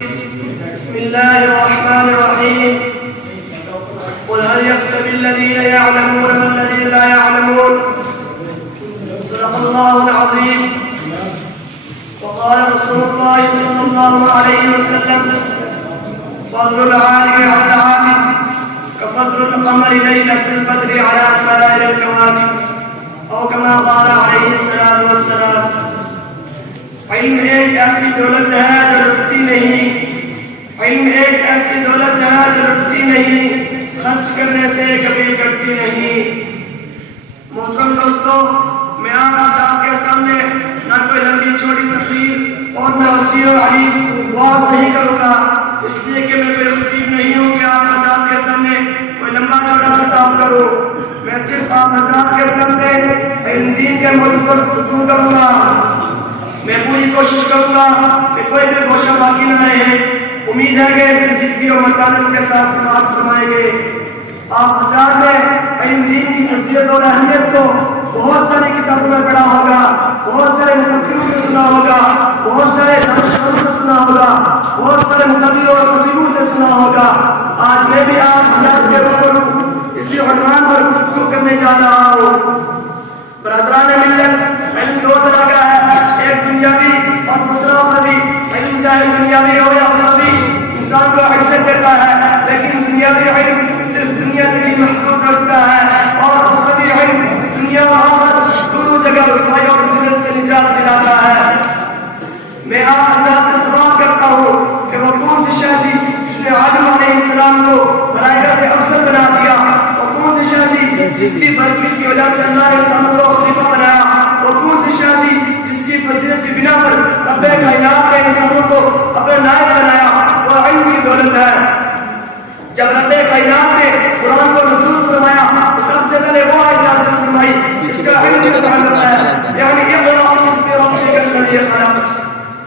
بسم الله الرحمن الرحيم. قل هل يستوي الذين يعلمون والذين لا يعلمون؟ صدق الله العظيم. وقال رسول الله صلى الله عليه وسلم: فضل العالم على العابد كفضل القمر ليلة البدر على سائر الكواكب، او كما قال عليه الصلاة والسلام. علم ایک ایسی دولت ہے جو رکتی نہیں، علم ایک ایسی دولت ہے جو رکتی نہیں، خرچ کرنے سے کبھی کٹتی نہیں۔ محترم دوستو، میں آپ کے سامنے نہ کوئی لمبی چھوٹی تقریر اور نہ وسیع و عریض بات نہیں کروں گا، اس لیے کہ میں کوئی خطیب نہیں ہوں کہ آپ کے سامنے کوئی لمبا چوڑا خطاب کروں۔ میں صرف آپ حضرات کے سامنے علم دین کے موضوع پر گفتگو کروں گا۔ میں پوری کوشش کروں گا کہ کوئی بھی گوشہ باقی نہ رہے۔ امید ہے کہ سنجیدگی اور متانت کے ساتھ سماعت فرمائیں گے۔ آپ حضرات نے علم دین کی فضیلت اور اہمیت کو بہت ساری کتابوں میں پڑھا ہوگا، بہت سارے مفکروں سے سنا ہوگا، بہت سارے دانشوروں سے سنا ہوگا، بہت سارے مقدموں اور خطیبوں سے سنا ہوگا۔ آج میں بھی آپ حضرات کے روبرو اسی عنوان پر گفتگو کرنے جا رہا ہوں۔ برادران ملت، علم دو طرح کا ہے، ایک دنیاوی اور دوسرا اخروی۔ علم چاہے دنیاوی ہو یا اخروی انسان کو عزت دیتا ہے، لیکن دنیاوی علم صرف دنیا تک ہی محدود رکھتا ہے، اور اخروی علم دنیا اور آخرت دونوں جگہ رسوائی اور ذلت سے نجات دلاتا ہے۔ میں آپ حضرات سے سوال کرتا ہوں کہ وہ کون سی شے تھی جس نے آدم علیہ السلام کو ملائکہ سے افضل بنا دیا؟ وہ کون سی شے تھی جس کی برکت کی وجہ سے اللہ نے انسانوں کو خلیفہ بنایا؟ وہ کون سی شے تھی جس کی فضیلت کی بنا پر رب کائنات نے انسانوں کو اپنا نائب بنایا؟ وہ علم کی دولت ہے۔ جب رب کائنات نے قرآن کو نزول فرمایا تو سب سے پہلے وہ آیت نازل فرمائی اس کا علم سے تعلق ہے، یعنی اقرأ باسم ربک الذی خلق۔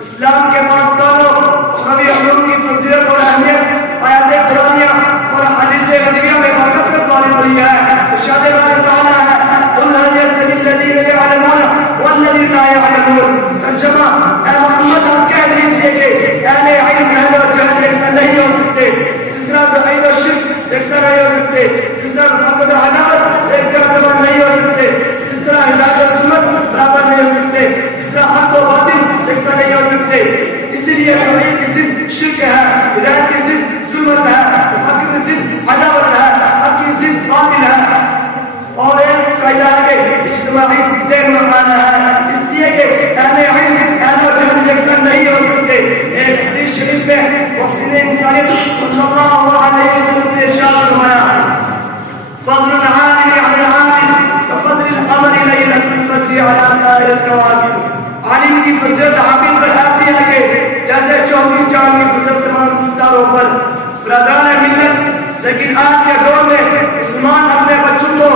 اسلام کے پاس دونوں اخروی علوم کی فضیلت اور اہمیت آیات قرآنیہ اور حدیث نبویہ میں بکثرت والی ہوئی ہے۔ ارشاد باری تعالیٰ ہے: قل هل يستوي الذين يعلمون والذين لا يعلمون۔ ترجمہ: اے محمد آپ کہہ دیجئے کہ اہل علم اہل و جہل یکساں نہیں ہو سکتے، جس طرح توحید و شرک یکساں نہیں ہو سکتے، جس طرح رفاقت و عداوت ایک جگہ جمع نہیں ہو سکتے، جس طرح ہدایت و ظلمت برابر نہیں ہو سکتے، جس طرح حق و باطل یکساں نہیں ہو سکتے۔ اسی لیے توحید کی ضد شرک ہے، ہدایت کی ضد ظلمت ہے، حق کی ضد عداوت ہے، حق کی ضد باطل ہے۔ اور ایک قاعدہ ہے کہ اجتماعی ضدین مکانہ ہے، اس لیے کہ اہل علم اہل و جہل یکساں نہیں ہو سکتے۔ ایک حدیث شریف میں محسن انسانیت صلی اللہ علیہ وسلم نے ارشاد فرمایا: فضل العالم على العابد كفضل القمر ليلة البدر على سائر الكواكب۔ عالم کی فضیلت عابد پر ایسی ہے کہ جیسے چوبیس چاند کی فضیلت تمام ستاروں پر۔ برادران ملت، لیکن آج کے دور میں مسلمان اپنے بچوں کو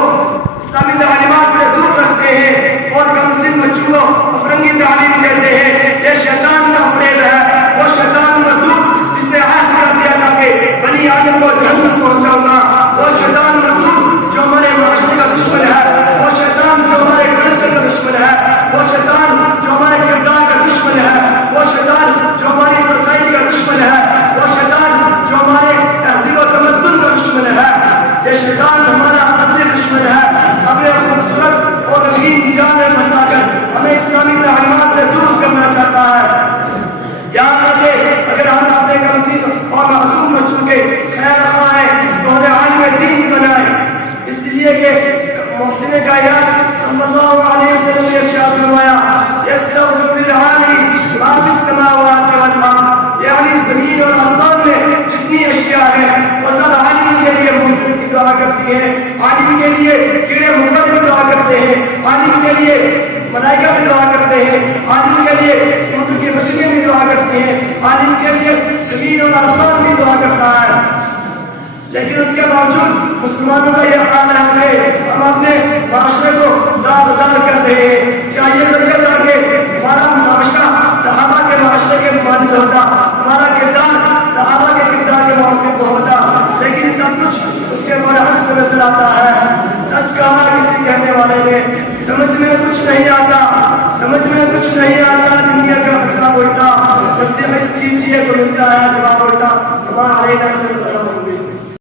اسلامی تعلیمات سے دور رکھتے ہیں اور کم سن بچوں کو افرنگی تعلیم دیتے ہیں۔ یہ شیطان کا فریب ہے، وہ شیطان مردود جس نے عہد کر دیا تھا کہ بنی آدم کو جہنم پہنچاؤں گا، وہ شیطان مردود جو ہمارے معاشرے کا دشمن ہے، وہ شیطان جو ہمارے کلچر کا دشمن ہے، وہ شیطان جو ہمارے کردار کا دشمن ہے، وہ شیطان جو ہماری سوسائٹی کا دشمن ہے، وہ شیطان جو ہمارے تہذیب و تمدن کا دشمن ہے۔ یہ شیطان ہمارا اصلی دشمن ہے۔ اپنے خوبصورت اور رنگین جان میں پھنسا کر ہمیں اسلامی تعلیمات سے دور کرنا چاہتا ہے۔ یاد رکھیں، اگر ہم اپنے کمسین اور معصوم بچوں کے خیر خواہ تو انہیں عالم دین بنائیں، اس لیے کہ محسن کائنات صلی اللہ علیہ وسلم نے ارشاد فرمایا: یستغفر للعالم ما فی السماوات والارض، یعنی زمین اور آسمان میں جتنی اشیاء ہیں وہ سب عالم کے لیے موجود کی دعا کرتی ہیں، عالم کے لیے کیڑے مکوڑے بھی دعا کرتے ہیں، عالم کے لیے ملائکہ بھی دعا کرتے ہیں، عالم کے لیے سمندر کی مچھلیاں بھی دعا کرتی ہیں، عالم کے لیے زمین اور آسمان بھی دعا کرتا ہے۔ لیکن اس کے باوجود مسلمانوں کا یہ حال ہے کہ ہم اپنے معاشرے کو داغدار کر رہے ہیں۔ چاہیے تو یہ تھا کہ ہمارا معاشرہ صحابہ کے معاشرے کے مانند ہوتا، ہمارا کردار صحابہ کے کردار کے موافق ہوتا، لیکن سب کچھ اس کے برعکس نظر آتا ہے۔ سچ کہا کسی کہنے والے نے، سمجھ میں کچھ نہیں آتا، سمجھ میں کچھ نہیں آتا، دنیا کا مسئلہ الٹا نصیحت کیجیے تو ملتا ہے، جواب الٹا ہمارا علینا